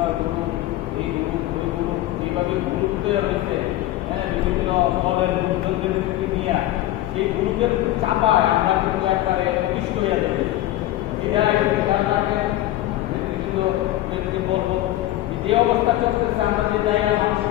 আপনার গরু, এই গরু ওই গরু এইভাবে গরু তৈরি হয়েছে, হ্যাঁ, বিভিন্ন ফলের লোকজনদের নিয়ে সেই গরুদের চাপায় আমরা কিন্তু একবারে অতিষ্ঠ হয়ে যাবে। বলবো যে অবস্থা চলতেছে, আমরা যে জায়গায় মানুষ